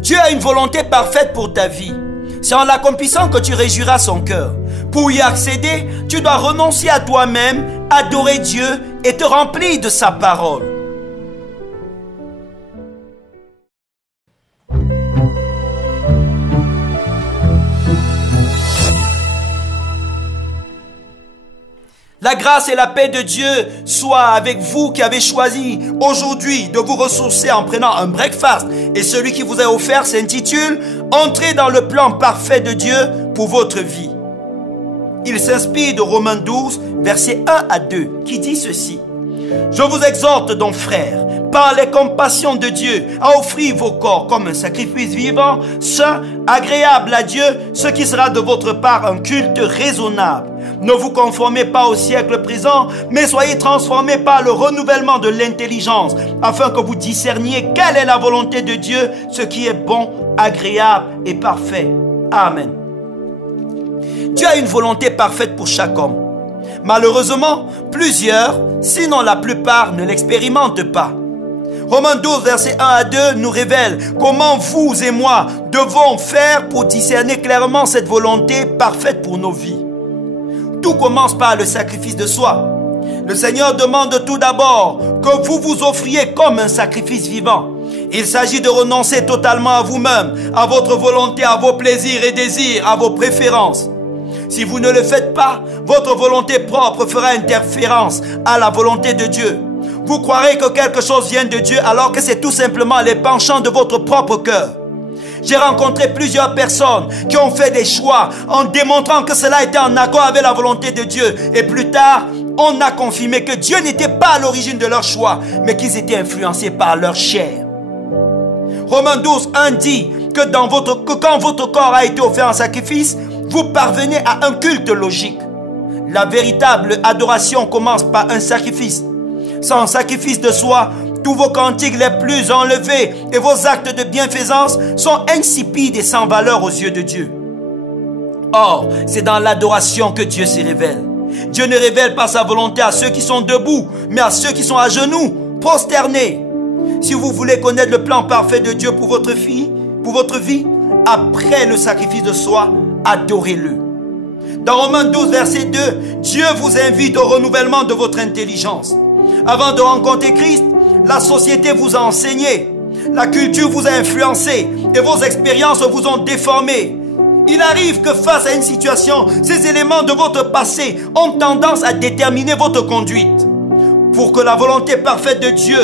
Dieu a une volonté parfaite pour ta vie. C'est en l'accomplissant que tu réjouiras son cœur. Pour y accéder, tu dois renoncer à toi-même, adorer Dieu et te remplir de sa parole. La grâce et la paix de Dieu soient avec vous qui avez choisi aujourd'hui de vous ressourcer en prenant un breakfast. Et celui qui vous a offert s'intitule « Entrez dans le plan parfait de Dieu pour votre vie ». Il s'inspire de Romains 12, versets 1 à 2, qui dit ceci. « Je vous exhorte donc, frères, par les compassions de Dieu, à offrir vos corps comme un sacrifice vivant, saint, agréable à Dieu, ce qui sera de votre part un culte raisonnable. Ne vous conformez pas au siècle présent, mais soyez transformés par le renouvellement de l'intelligence, afin que vous discerniez quelle est la volonté de Dieu, ce qui est bon, agréable et parfait. » Amen. Dieu a une volonté parfaite pour chaque homme. Malheureusement, plusieurs, sinon la plupart, ne l'expérimentent pas. Romains 12, versets 1 à 2 nous révèle comment vous et moi devons faire pour discerner clairement cette volonté parfaite pour nos vies. Tout commence par le sacrifice de soi. Le Seigneur demande tout d'abord que vous vous offriez comme un sacrifice vivant. Il s'agit de renoncer totalement à vous-même, à votre volonté, à vos plaisirs et désirs, à vos préférences. Si vous ne le faites pas, votre volonté propre fera interférence à la volonté de Dieu. Vous croirez que quelque chose vient de Dieu alors que c'est tout simplement les penchants de votre propre cœur. J'ai rencontré plusieurs personnes qui ont fait des choix en démontrant que cela était en accord avec la volonté de Dieu. Et plus tard, on a confirmé que Dieu n'était pas à l'origine de leur choix, mais qu'ils étaient influencés par leur chair. Romains 12, 1 dit que quand votre corps a été offert en sacrifice, vous parvenez à un culte logique. La véritable adoration commence par un sacrifice. Sans sacrifice de soi, tous vos cantiques les plus enlevés et vos actes de bienfaisance sont insipides et sans valeur aux yeux de Dieu. Or, c'est dans l'adoration que Dieu se révèle. Dieu ne révèle pas sa volonté à ceux qui sont debout, mais à ceux qui sont à genoux, prosternés. Si vous voulez connaître le plan parfait de Dieu pour votre vie, après le sacrifice de soi, adorez-le. Dans Romains 12, verset 2, Dieu vous invite au renouvellement de votre intelligence. Avant de rencontrer Christ, la société vous a enseigné, la culture vous a influencé et vos expériences vous ont déformé. Il arrive que face à une situation, ces éléments de votre passé ont tendance à déterminer votre conduite. Pour que la volonté parfaite de Dieu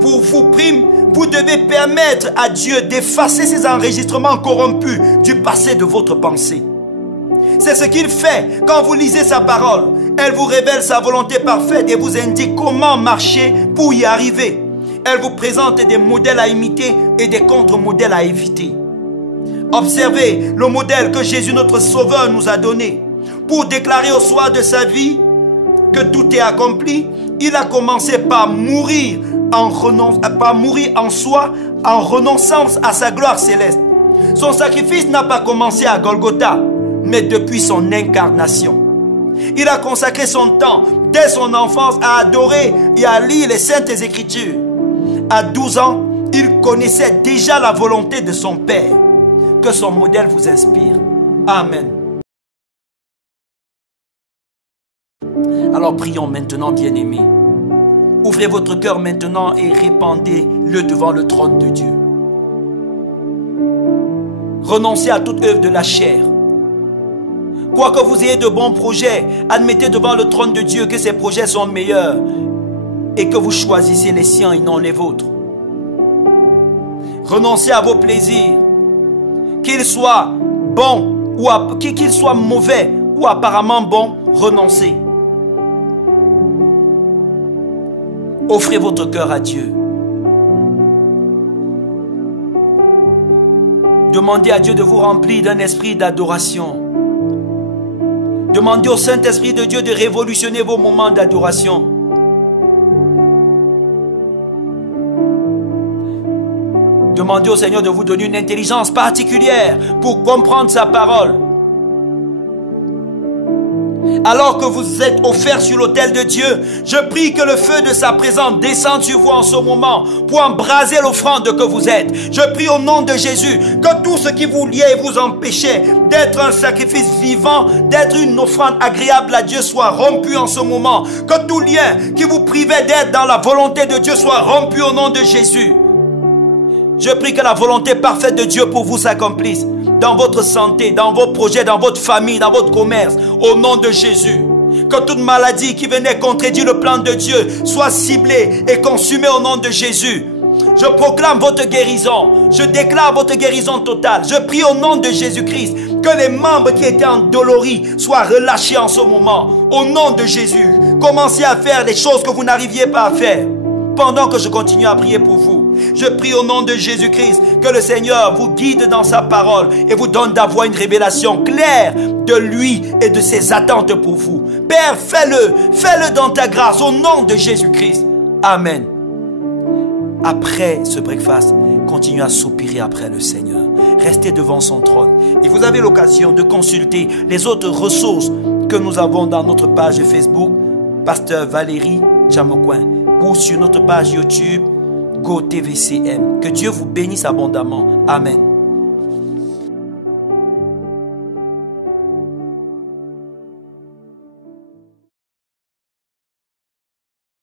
pour vous prime, vous devez permettre à Dieu d'effacer ces enregistrements corrompus du passé de votre pensée. C'est ce qu'il fait quand vous lisez sa parole. Elle vous révèle sa volonté parfaite et vous indique comment marcher pour y arriver. Elle vous présente des modèles à imiter et des contre-modèles à éviter. Observez le modèle que Jésus notre Sauveur nous a donné. Pour déclarer au soir de sa vie que tout est accompli, il a commencé par mourir en soi, en renonçant à sa gloire céleste. Son sacrifice n'a pas commencé à Golgotha, mais depuis son incarnation. Il a consacré son temps, dès son enfance, à adorer et à lire les Saintes Écritures. À 12 ans, il connaissait déjà la volonté de son Père. Que son modèle vous inspire. Amen. Alors prions maintenant, bien-aimés. Ouvrez votre cœur maintenant et répandez-le devant le trône de Dieu. Renoncez à toute œuvre de la chair. Quoi que vous ayez de bons projets, admettez devant le trône de Dieu que ces projets sont meilleurs et que vous choisissez les siens et non les vôtres. Renoncez à vos plaisirs, qu'ils soient bons ou qu'ils soient mauvais ou apparemment bons, renoncez. Offrez votre cœur à Dieu. Demandez à Dieu de vous remplir d'un esprit d'adoration. Demandez au Saint-Esprit de Dieu de révolutionner vos moments d'adoration. Demandez au Seigneur de vous donner une intelligence particulière pour comprendre sa parole. alors que vous êtes offerts sur l'autel de Dieu, je prie que le feu de sa présence descende sur vous en ce moment pour embraser l'offrande que vous êtes. Je prie au nom de Jésus que tout ce qui vous liait et vous empêchait d'être un sacrifice vivant, d'être une offrande agréable à Dieu soit rompu en ce moment. Que tout lien qui vous privait d'être dans la volonté de Dieu soit rompu au nom de Jésus. Je prie que la volonté parfaite de Dieu pour vous s'accomplisse dans votre santé, dans vos projets, dans votre famille, dans votre commerce, au nom de Jésus. Que toute maladie qui venait contredire le plan de Dieu soit ciblée et consumée au nom de Jésus. Je proclame votre guérison. Je déclare votre guérison totale. Je prie au nom de Jésus-Christ que les membres qui étaient endoloris soient relâchés en ce moment. Au nom de Jésus, commencez à faire les choses que vous n'arriviez pas à faire. Pendant que je continue à prier pour vous, je prie au nom de Jésus-Christ que le Seigneur vous guide dans sa parole et vous donne d'avoir une révélation claire de lui et de ses attentes pour vous. Père, fais-le dans ta grâce au nom de Jésus-Christ. Amen. Après ce breakfast, continuez à soupirer après le Seigneur. Restez devant son trône. Et vous avez l'occasion de consulter les autres ressources que nous avons dans notre page Facebook, Pasteur Valérie Tchamokoin, ou sur notre page YouTube, GoTVCM. Que Dieu vous bénisse abondamment. Amen.